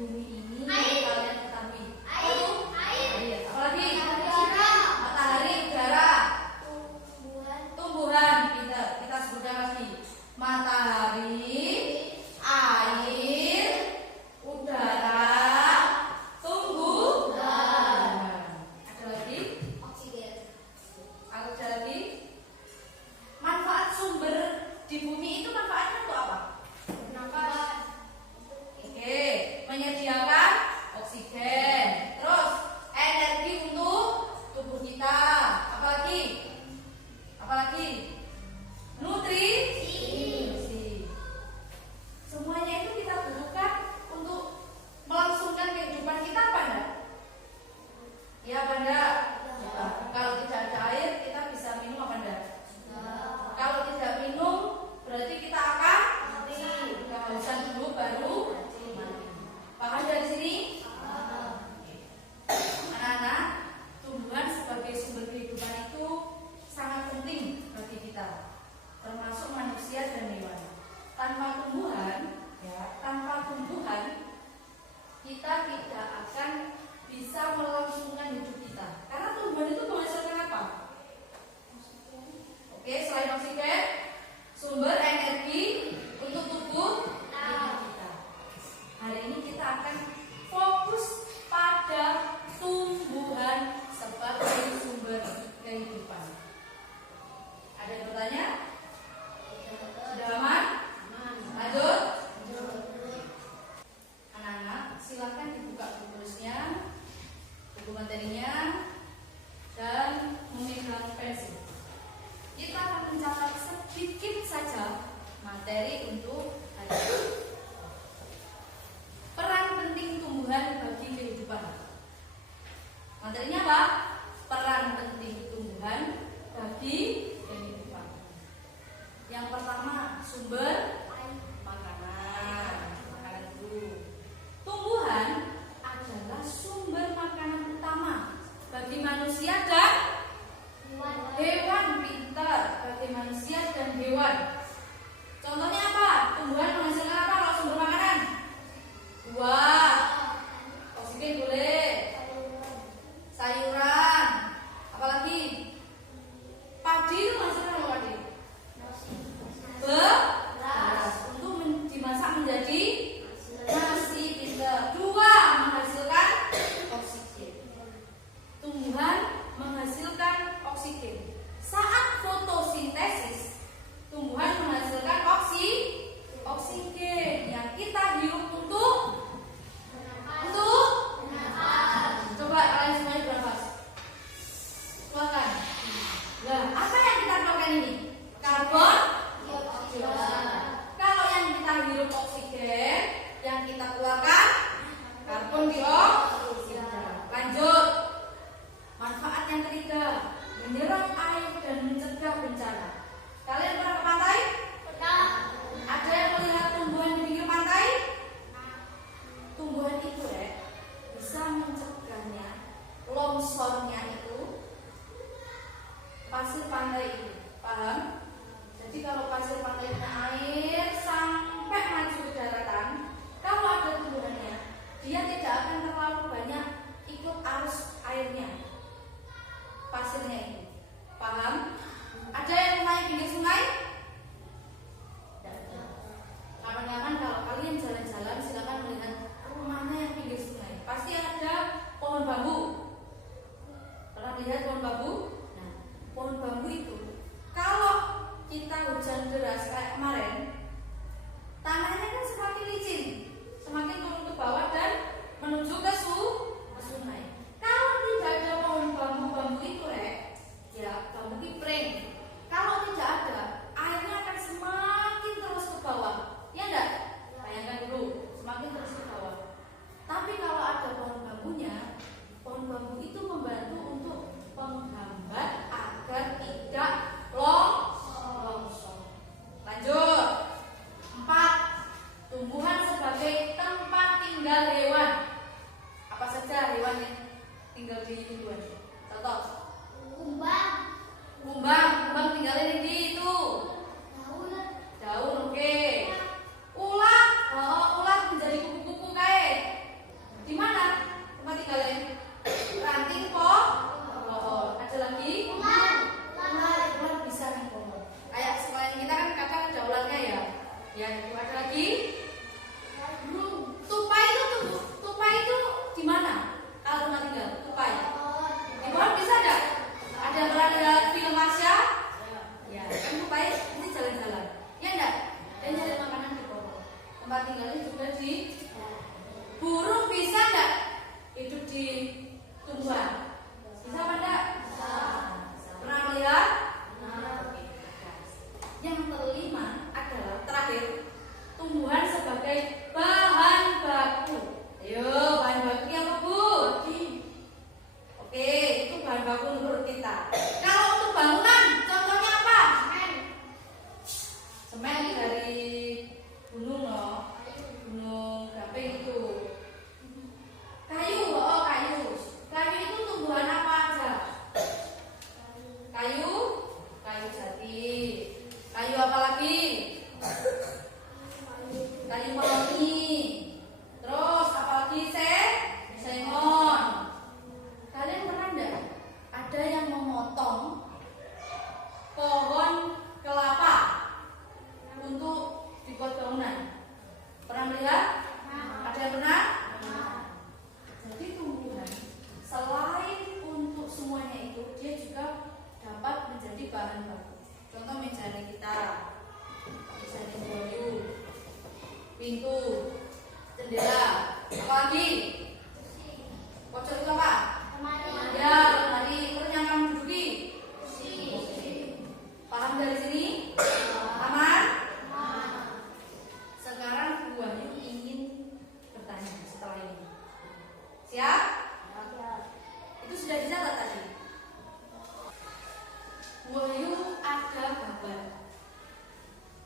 bumi ini kalian ketahui? Air. Apalagi? Matahari, udara. Tumbuhan. Kita sebutkan lagi. Matahari, air, udara, tumbuhan. Ada lagi? Ada lagi? Manfaat sumber di bumi itu manfaatnya untuk apa? Oke, menyediakan oksigen. Terus energi untuk tubuh kita. Apalagi? Nutrisi. Semuanya itu kita butuhkan untuk melangsungkan kehidupan kita, apa enggak? Ya, apa enggak? Ya. Kalau tidak ada air, kita bisa minum apa enggak? Kalau tidak minum, berarti kita akan mati. Kehausan dulu baru mati. Paham dari sini? Anak-anak, tumbuhan sebagai sumber kehidupan itu sangat penting bagi kita, termasuk manusia dan hewan. Tanpa tumbuhan, kita tidak akan bisa melangsungkan hidup kita. Karena tumbuhan itu menghasilkan apa? Oke, selain oksigen, sumber energi untuk tubuh kita. Hari ini kita akan fokus pada tumbuhan sebagai sumber kehidupan. Ada yang bertanya? Sudah aman? Lanjut? Anak-anak, silakan dibuka bukunya, buku materinya, dan memegang pensil. Kita akan mencatat sedikit saja materi untuk hari ini. Peran penting tumbuhan bagi kehidupan. Materinya apa? Peran penting tumbuhan bagi kehidupan. Yang pertama, sumber makanan. Makanan dulu. Tumbuhan adalah sumber makanan utama bagi manusia dan hewan. Pintar, bagi manusia dan hewan. Contohnya apa? Tumbuhan menghasilkan apa kalau sumber makanan? Buah, oksigen boleh, sayuran, apalagi padi, Jendela. Apa lagi? Pojok itu apa? Ya, lemari. Terus yang kamu duduki? Paham dari sini? Aman? Sekarang Bu Wahyu ingin bertanya setelah ini. Siap? Itu sudah dicatat tadi. Bu Wahyu ada gambar.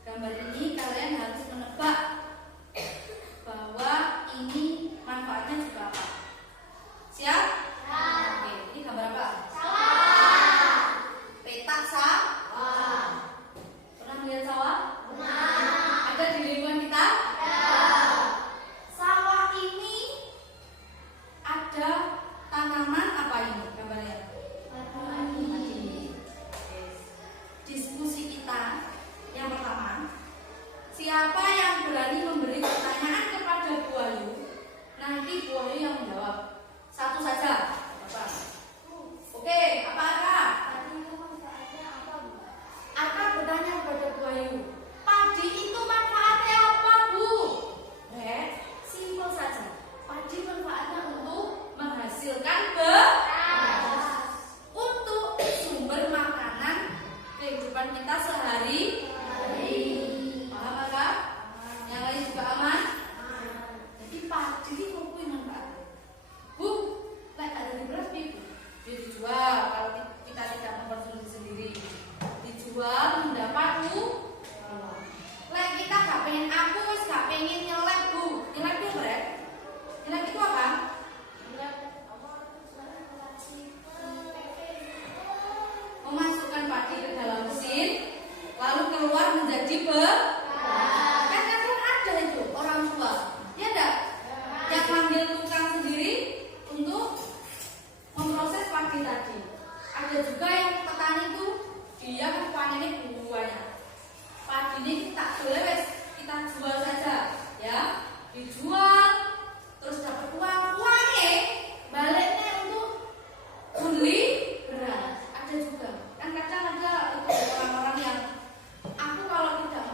Gambar ini kalian harus menebak bahwa ini manfaatnya juga apa. Siap? Oke, ini gambar apa? Petak sawah. Pernah melihat sawah? Ada di lingkungan kita? Sawah ini ada tanaman apa ini gambarnya? Padi. Diskusi kita yang pertama, siapa yang berani memberi pertanyaan kepada Bu Wahyu? Nanti Bu Wahyu yang menjawab. Satu saja. Apa? Oke, apa? Apa bertanya kepada Bu Wahyu? Padi itu manfaatnya apa, Bu? Simpel saja. Padi manfaatnya untuk menghasilkan beras. Untuk sumber makanan kehidupan kita sehari-hari. Paham apa? Yang lain juga aman? Jadi padi itu punya manfaat. Bu, ada di beras, Bu. Dia dijual kalau kita tidak mengkonsumsi sendiri. Dijual mendapat uang. Kita gak pengen gak pengen nyelek, Bu. Nyelek itu apa? Nyelek itu apa? Memasukkan padi ke dalam mesin, lalu keluar menjadi beras. Kan kadang ada itu orang tua, ya enggak? Yang manggil tukang sendiri untuk memproses padi tadi. Ada juga yang petani itu dia panennya banyak. Padi ini kita boleh kita jual saja, ya. Dijual terus dapat uangnya baliknya untuk beli beras. Ada juga. Kan kadang ada orang-orang yang aku kalau tidak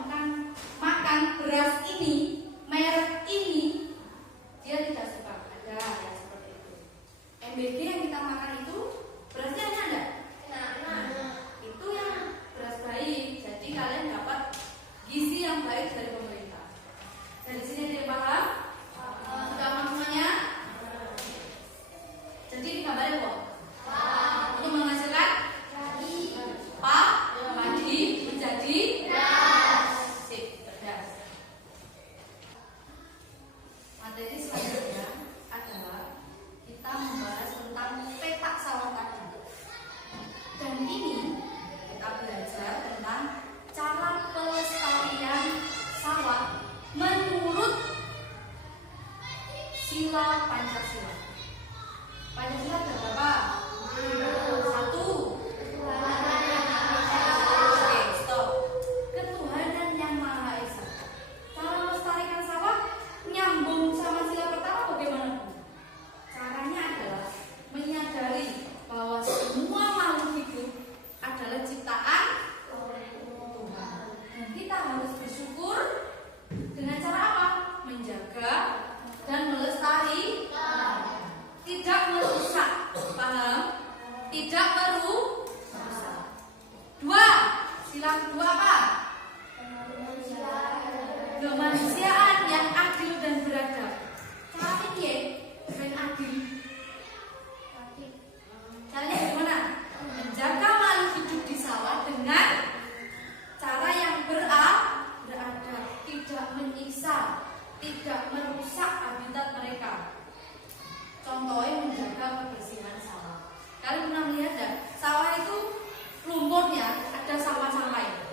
makan beras ini, merek ini, dia tidak suka. Ada yang seperti itu. MBG yang kita makan itu berasnya ada? Itu yang beras baik. Jadi kalian dapat gizi yang baik dari pemerintah. Dari sini ada yang paham? Sudah maksudnya? Jadi ini kabarnya kok. Untuk menghasilkan padi menjadi beras. Sip, beras. Materi selanjutnya adalah kita membahas tentang petak sawah tadi. Dan ini kita belajar tentang cara pelestarian sawah menurut sila Pancasila. Pancasila ada berapa? 1. Oke, stop. Ketuhanan yang Maha Esa. Cara melestarikan sawah nyambung sama sila pertama bagaimana, Bu? Caranya adalah menyadari bahwa semua makhluk hidup adalah ciptaan Tuhan. Dan kita harus bersyukur dengan cara apa? Menjaga dan melestarikan. Tidak merusak. Paham? Tidak merusak. 2. Sila kedua apa? Kemanusiaan yang adil dan beradab. Cara ini ben adil. Caranya gimana? Menjaga makhluk hidup di sawah dengan cara yang beradab, tidak menyiksa, tidak merusak habitat mereka. Contohnya menjaga kebersihan sawah. Kalian pernah melihat enggak? Sawah itu lumpurnya ada sampah-sampah.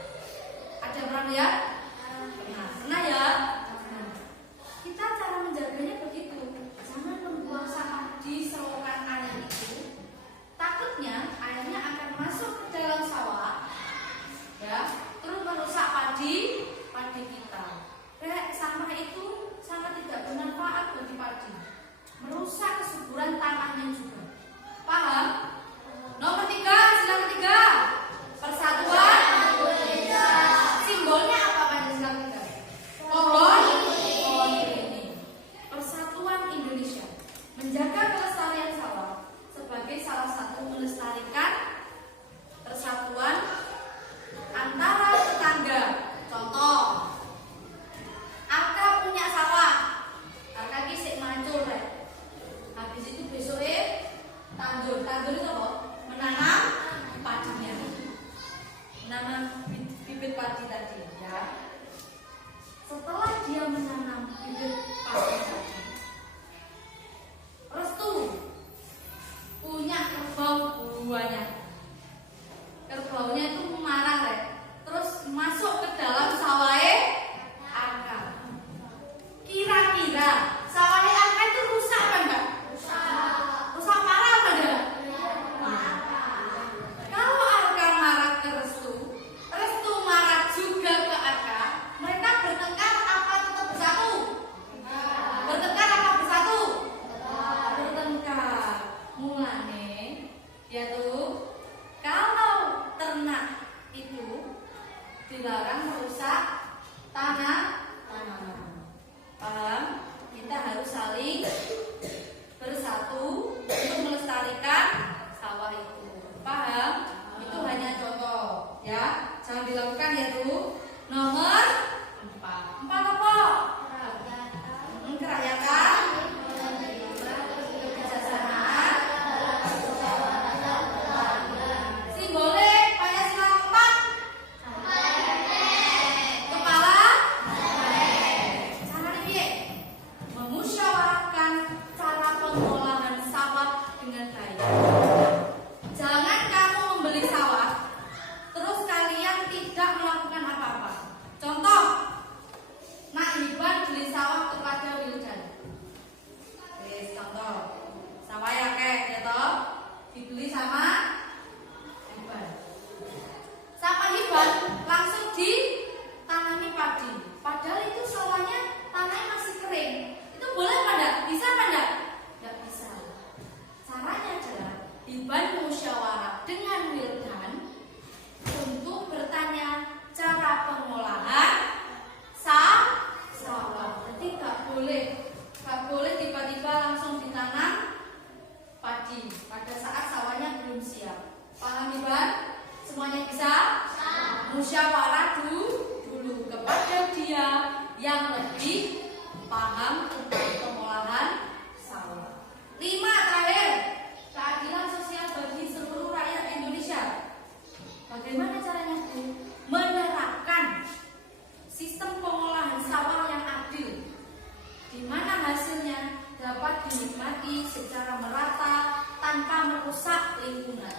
secara merata tanpa merusak lingkungan.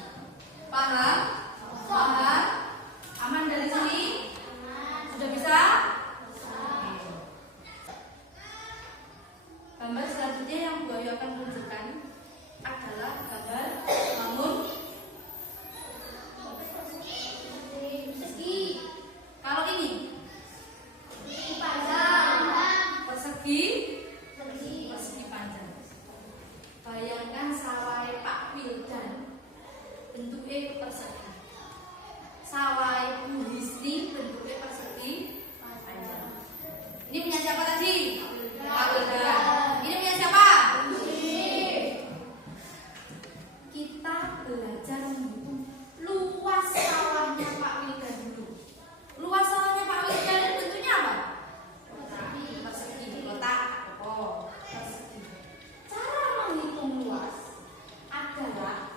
Paham? Paham? Aman dari sini? Sudah bisa? Gambar selanjutnya yang Bu Ayu akan tunjukkan adalah gambar bangun persegi. Kalau ini persegi panjang. Bayangkan sawah Pak Wildan bentuknya persegi. Sawah Bu Hisni bentuknya persegi panjang. Ini punya siapa tadi? Pak Wildan. Ini punya siapa? Kita belajar menghitung luas sawahnya Pak Wildan dulu. Luas sawahnya Pak Wildan itu bentuknya apa? Persegi, kotak, persegi. Cara menghitung luas adalah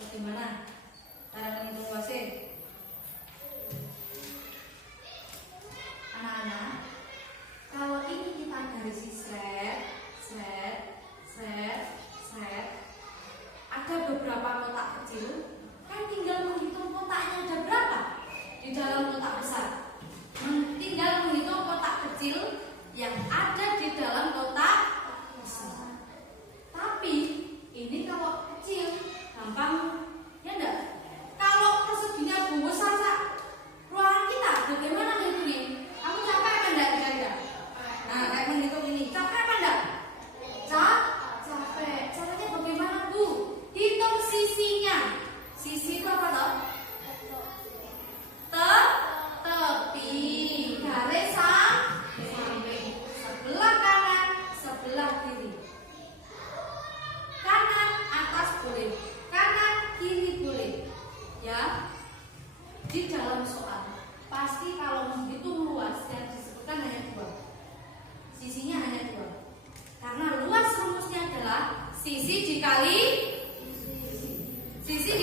bagaimana? Cara menghitung luasnya? Anak-anak, kalau ini kita garisi seret, ada beberapa kotak kecil, kan tinggal menghitung kotaknya ada berapa di dalam kotak besar. Tinggal menghitung kotak kecil yang ada di dalam kotak besar. Tapi ini kalau kecil gampang, ya enggak? Kalau perseginya besar, ruangan kita bagaimana menghitungnya? Kamu capek apa enggak kira-kira? Nah, kayak menghitung ini, capek apa enggak? Capek. Caranya bagaimana, Bu? Hitung sisinya. Sisi itu apa toh? Tepi, garis samping, sebelah kanan, sebelah kiri. Kanan atas boleh, kanan kiri boleh. Ya. Di dalam soal pasti kalau menghitung luas yang disebutkan hanya dua. Sisinya hanya dua. Karena luas rumusnya adalah sisi dikali sisi.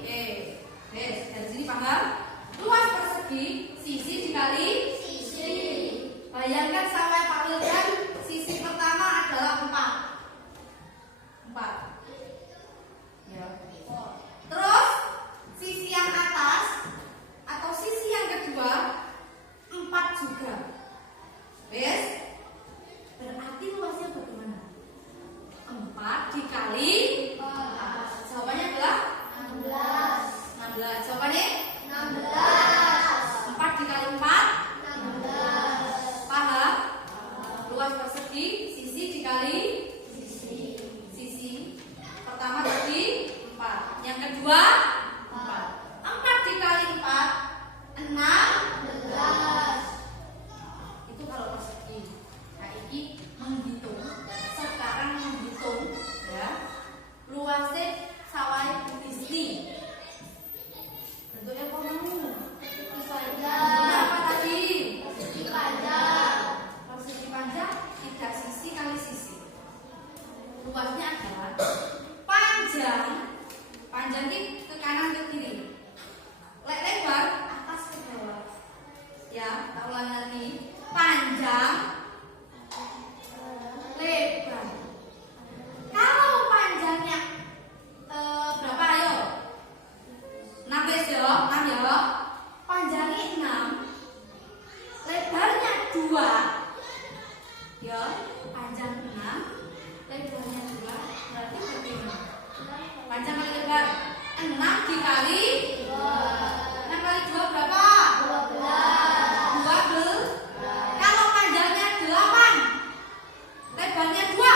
Oke. Dari sini paham? Luas persegi, sisi dikali sisi. Bayangkan sawah Pak Wildan, sisi pertama adalah 4. Ya. Terus sisi yang atas atau sisi yang kedua 4 juga. Wes? Berarti luasnya bagaimana? 4 dikali 4. Jawabannya adalah 16. Jawabannya 16. 4 dikali 4 16. Paham? Luas persegi, sisi dikali sisi. Pertama tadi 4. Yang kedua 4 dikali 4 16. Itu kalau persegi. Nah, ini menghitung. Sekarang menghitung ya. Luasnya sawah Bu Hisni. Bentuknya apa mau? Bentuknya apa tadi? Persegi panjang 3 sisi kali sisi. Luasnya adalah panjang ini ke kanan ke kiri. Lebar atas ke bawah. Ya, kita ulang lagi. Panjang, lebar. Kalau panjangnya berapa ayo? 6 ya, 6 ya. Panjangnya 6, lebarnya 2. Ya, panjang 6, lebarnya 2. Berarti bagaimana? Panjang kali lebar 6 dikali 6 kali 2 berapa? 12. Kalau panjangnya 8, lebarnya 2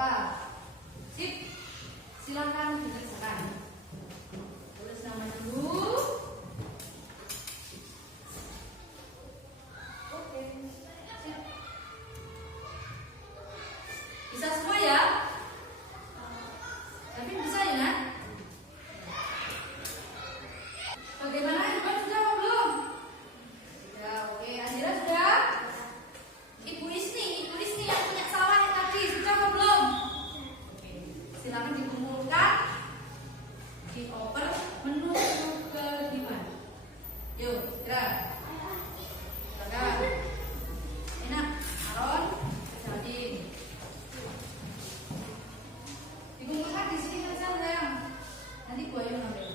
apa? Sip. Silakan dikerjakan. Tulis nama dulu. Oke. Sip. Bisa semua ya? Tapi bisa ya, Nak? Bagaimana? Ibu sudah atau belum? Sudah, oke. Andira sudah? Ibu Isni yang punya sawah yang tadi sudah atau belum? Oke. Silakan dikumpulkan, dioper menuju ke Diman. Yuk, gerak. Silakan. Enak, Aron, jadi. Dikumpulkan di sini kerja sayang. Nanti Bu Ayu ngambil.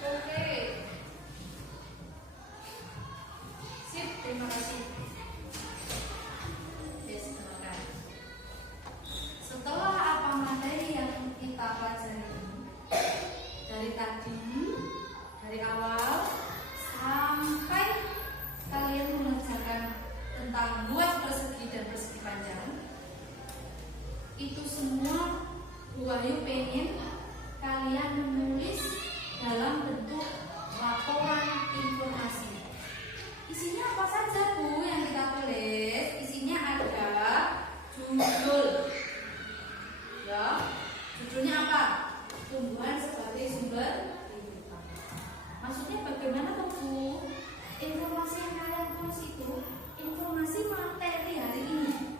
Oke. Sip, terima kasih. Oke, silakan. Setelah apa materi yang kita pelajari dari tadi, dari awal sampai kalian mengerjakan tentang luas persegi dan persegi panjang, itu semua Bu Wahyu pengen kalian menulis dalam bentuk laporan informasi. Isinya apa saja Bu yang kita tulis? Isinya ada judul. Ya, judulnya apa? Tumbuhan sebagai sumber kehidupan. Maksudnya bagaimana Bu? Informasi yang kalian tulis itu informasi materi hari ini.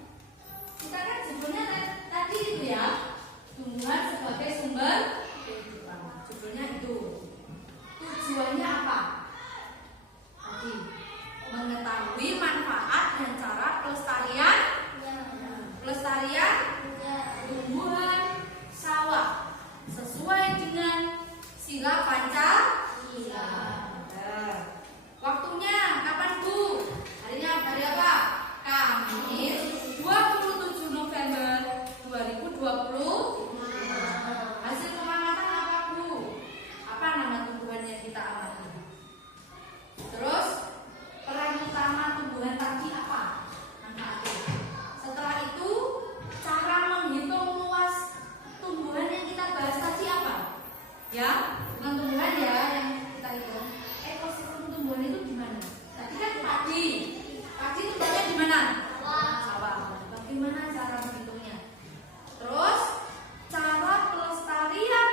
Kita kan judulnya tadi itu ya, tumbuhan sebagai sumber kehidupan. Judulnya itu. Tujuannya apa? Tadi mengetahui manfaat dan cara pelestarian tumbuhan sawah sesuai dengan sila Pancasila. Waktunya kapan Bu? Hari apa? Kamis 27 November 2020. Hasil pengamatan apa Bu? Apa nama tumbuhan yang kita amati? Terus peran utama tumbuhan tadi apa? Manfaatnya. Setelah itu cara menghitung luas tumbuhan yang kita bahas tadi apa? Ya, bukan tumbuhan ya yang kita hitung. Ekosistem tumbuhan itu gimana? Tadi kan padi tumbuhannya di mana? Sawah. Bagaimana cara menghitungnya? Terus cara pelestarian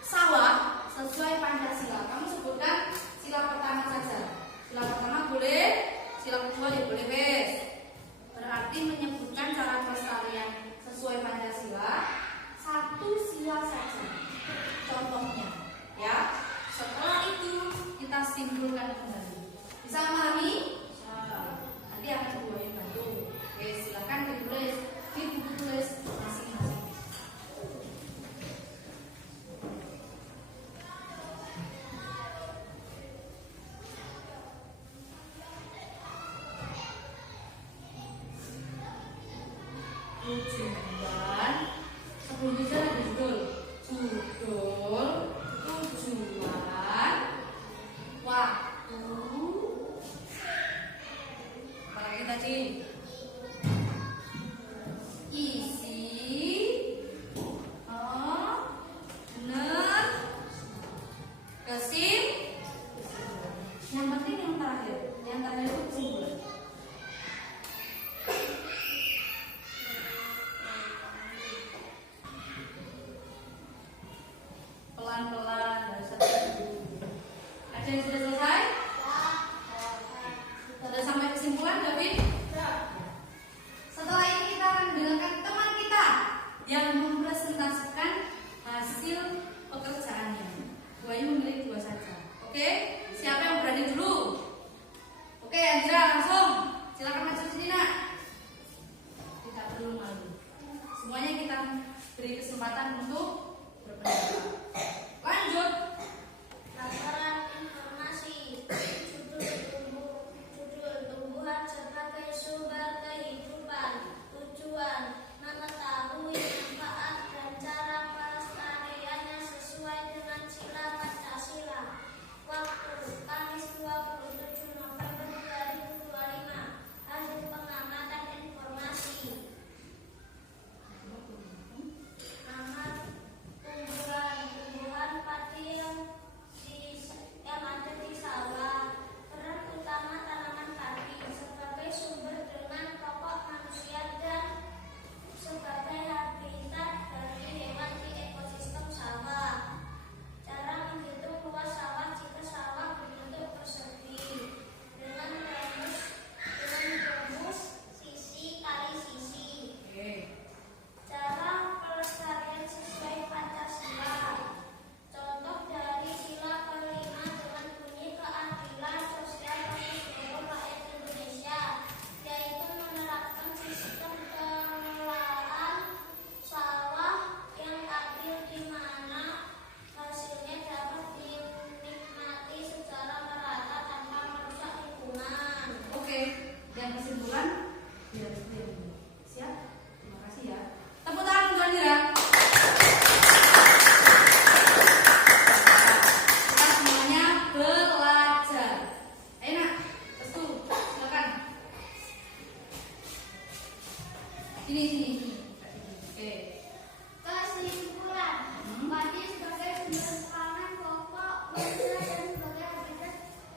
sawah sesuai Pancasila. Kamu sebutkan sila pertama saja. Sila pertama boleh, sila kedua ya boleh wes. Berarti menyebutkan cara pelestarian sesuai Pancasila satu sila saja. Contohnya, ya. Setelah itu kita simpulkan kembali. Bisa memahami? Nanti akan Bu Ayu bantu. Oke, silakan ditulis di buku tulis masing-masing. Tujuan sebelum bicara ada judul, tujuan, waktu, apalagi tadi, isi, benar, yang penting yang terakhir itu kesimpulan. Pelan-pelan dari satu. Ada yang sudah selesai? Sudah sampai kesimpulan, David? Sini, sini, sini. Oke. Kesimpulan, padi sebagai sumber pangan pokok, bangsa dan sebagai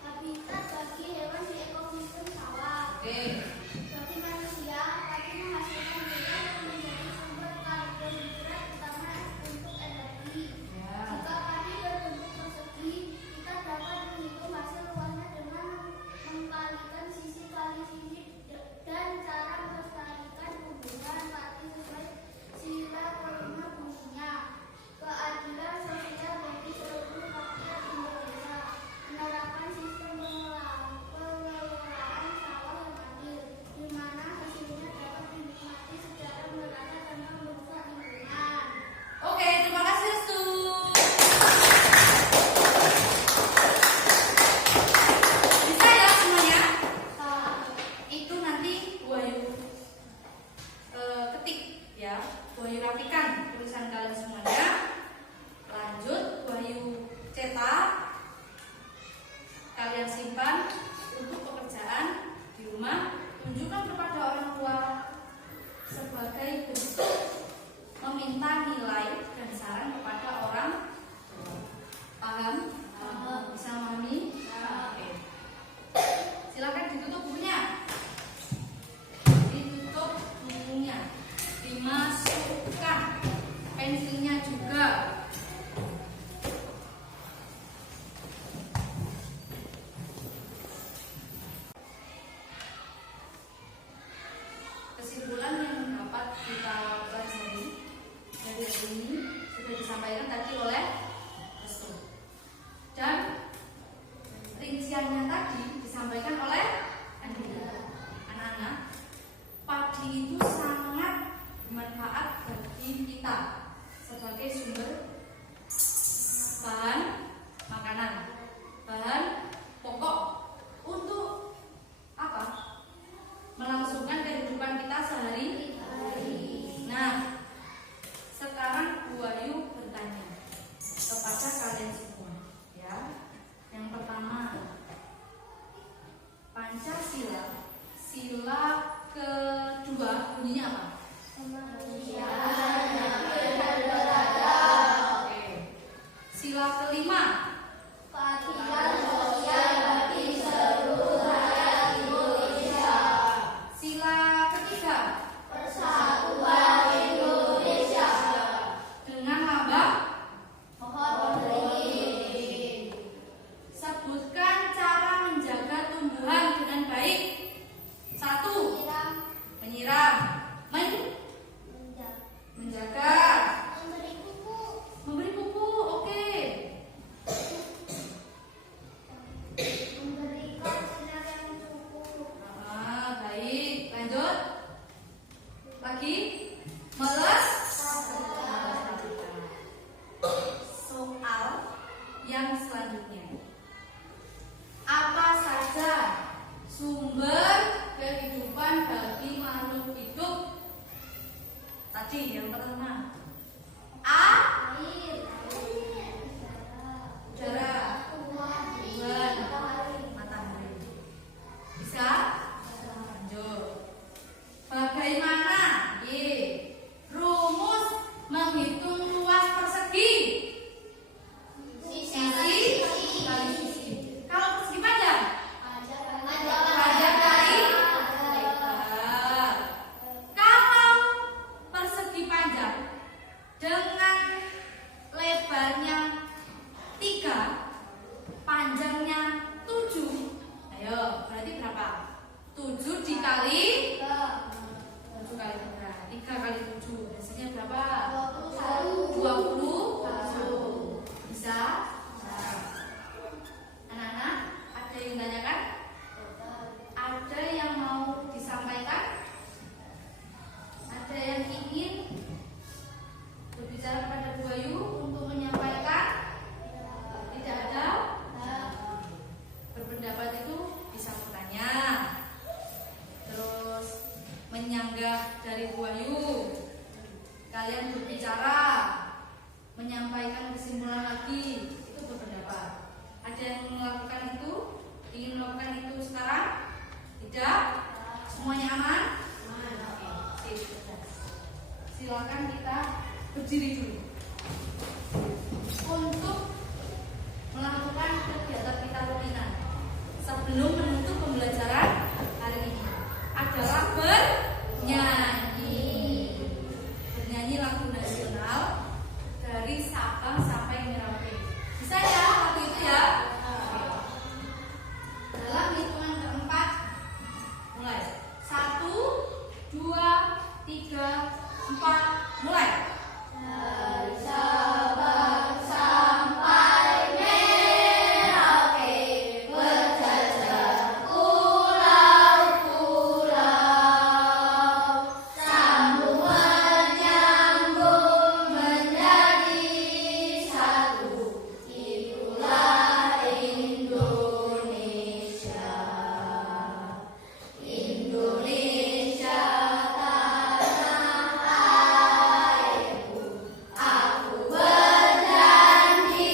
habitat bagi hewan di ekosistem sawah. Oke. Bagi manusia, padi menghasilkan gula yang menjadi sumber karbohidrat utama untuk energi. Ya. Jika padi berbentuk persegi, kita dapat menghitung hasil luasnya dengan mengkalikan sisi kali sisi dan cara melestarikan tumbuhan padi sesuai sila kelima fungsinya. Keadilan sosial bagi seluruh rakyat Indonesia, menerapkan sistem pengelolaan sawah yang adil, di mana hasilnya dapat dinikmati secara merata tanpa merusak lingkungan. Oke, terima kasih Restu. Bisa ya semuanya? Itu nanti Wahyu ketik ya, Wahyu rapikan tulisan kalian semuanya. Lanjut Wahyu cetak, kalian simpan untuk pekerjaan di rumah. Tunjukkan kepada orang tua sebagai bentuk meminta nilai dan saran kepada orang tua. Paham? Bisa memahami? Oke. Silakan ditutup bukunya. Ditutup bukunya. Dimasukkan pensilnya juga. Kesimpulan yang dapat kita pelajari dari hari ini sudah disampaikan tadi oleh Restu. Dan rinciannya tadi disampaikan oleh Andina. Anak-anak, padi itu sangat bermanfaat bagi kita sebagai sumber bahan makanan, bahan pokok untuk apa? Melangsungkan kehidupan kita sehari-hari. Nah, sekarang Bu Ayu bertanya kepada kalian semua, ya. Yang pertama, Pancasila, sila kedua bunyinya apa? Oke. Sila kelima, Keadilan sosial bagi seluruh rakyat Indonesia. sila ketiga, Persatuan Indonesia. dengan lambang Mohon berizin. sebutkan cara menjaga tumbuhan dengan baik. 1. Menyiram. Menjaga. Memberi pupuk. Memberi pupuk. Oke. Memberikan sinar yang cukup. Baik. Lanjut. Lagi. Soal yang selanjutnya. Apa saja sumber kehidupan bagi makhluk hidup? Tadi yang pertama, Air. udara, Tuhan. bulan, matahari. Bisa? Lanjut. Bagaimana? Rumus menghitung luas persegi. Sisi kali sisi. Kalau persegi panjang? Panjang kali? Kalau persegi panjang dengan lebarnya 3, panjangnya 7. Ayo, berarti berapa? 7 dikali 7 kali 3. 3 kali 7. Hasilnya berapa? 21. Bisa? Nah. Anak-anak, ada yang tanyakan? Ada yang mau disampaikan? Ada yang ingin berbicara kepada Bu Ayu untuk menyampaikan? Tidak ada? Berpendapat itu bisa bertanya. Terus menyanggah dari Bu Ayu. Kalian berbicara, menyampaikan kesimpulan lagi, itu berpendapat. Ada yang melakukan itu? Ingin melakukan itu sekarang? Tidak? Semuanya aman? Oke, sip. silakan kita berdiri dulu untuk melakukan kegiatan kita rutinan sebelum menutup pembelajaran hari ini adalah bernyanyi lagu nasional dari Sabang sampai Merauke. Bisa ya lagu itu ya? Dalam hitungan keempat, mulai 1, 2, 3, 4, mulai. Dari Sabang sampai Merauke, berjajah pulau-pulau, sambung menyambung menjadi satu, itulah Indonesia. Indonesia tanah airku, aku berjanji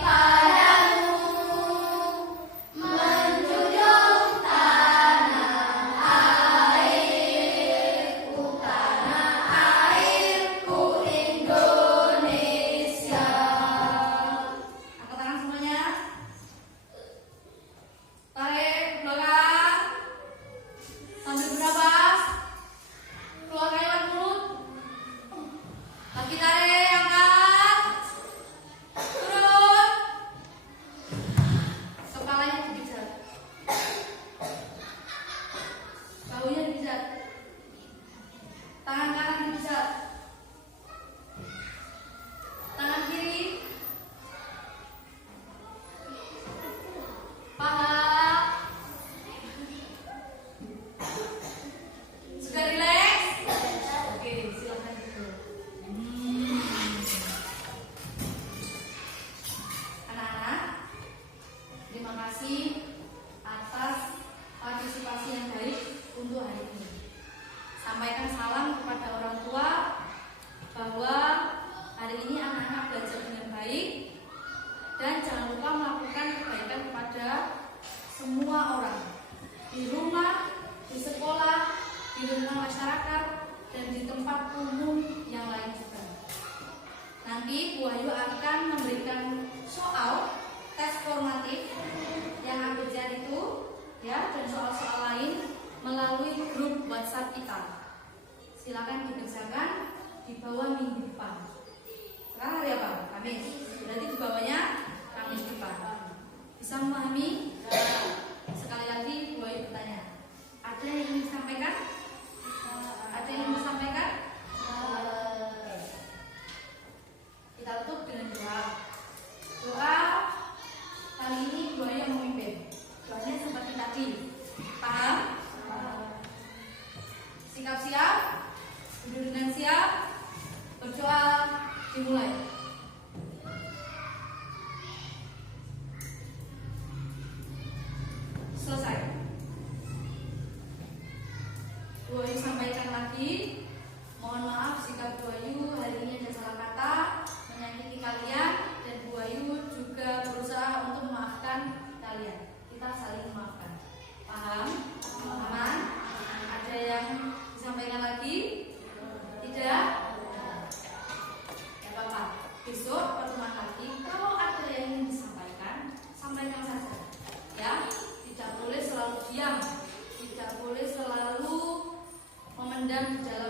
padamu, menjunjung tanah airku Indonesia. Angkat tangan semuanya. Tarik ke belakang. Sambil bernafas. Keluar lewat mulut. Kaki tarik, angkat. Turun. Kepalanya dipijat. Bahunya dipijat. Tangan kanan dipijat. Tangan kiri. Paha. Sudah rileks? Oke, silakan duduk. Anak-anak, terima kasih atas partisipasi yang baik untuk hari ini. Sampaikan salam kepada orang tua bahwa hari ini anak-anak belajar dengan baik dan jangan lupa melakukan kebaikan kepada semua orang di rumah, di sekolah, di lingkungan masyarakat, dan di tempat umum yang lain juga. Nanti Bu Ayu akan memberikan soal tes formatif yang ABCD itu ya, dan soal-soal lain melalui grup WhatsApp kita. Silakan dikerjakan di bawah minggu depan. Sekarang hari apa? Kamis. Berarti di bawahnya Kamis depan. Bisa memahami? Sekali lagi Bu Ayu bertanya. Ada yang ingin disampaikan? Ada yang ingin disampaikan? Kita tutup dengan doa. Doa kali ini Bu Ayu yang memimpin. Doanya seperti tadi. Paham? Sikap siap? Duduk dengan siap? Berdoa dimulai. Selesai. Bu Ayu sampaikan lagi. Mohon maaf jika Bu Ayu hari ini ada salah kata, menyakiti kalian, dan Bu Ayu juga berusaha untuk memaafkan kalian. Kita saling memaafkan. Paham? Aman? Ada yang disampaikan lagi? Tidak? Ya apa-apa. Besok pertemuan lagi. Kalau ada yang ingin disampaikan, sampaikan saja. Ya, tidak boleh selalu diam, tidak boleh selalu memendam di dalam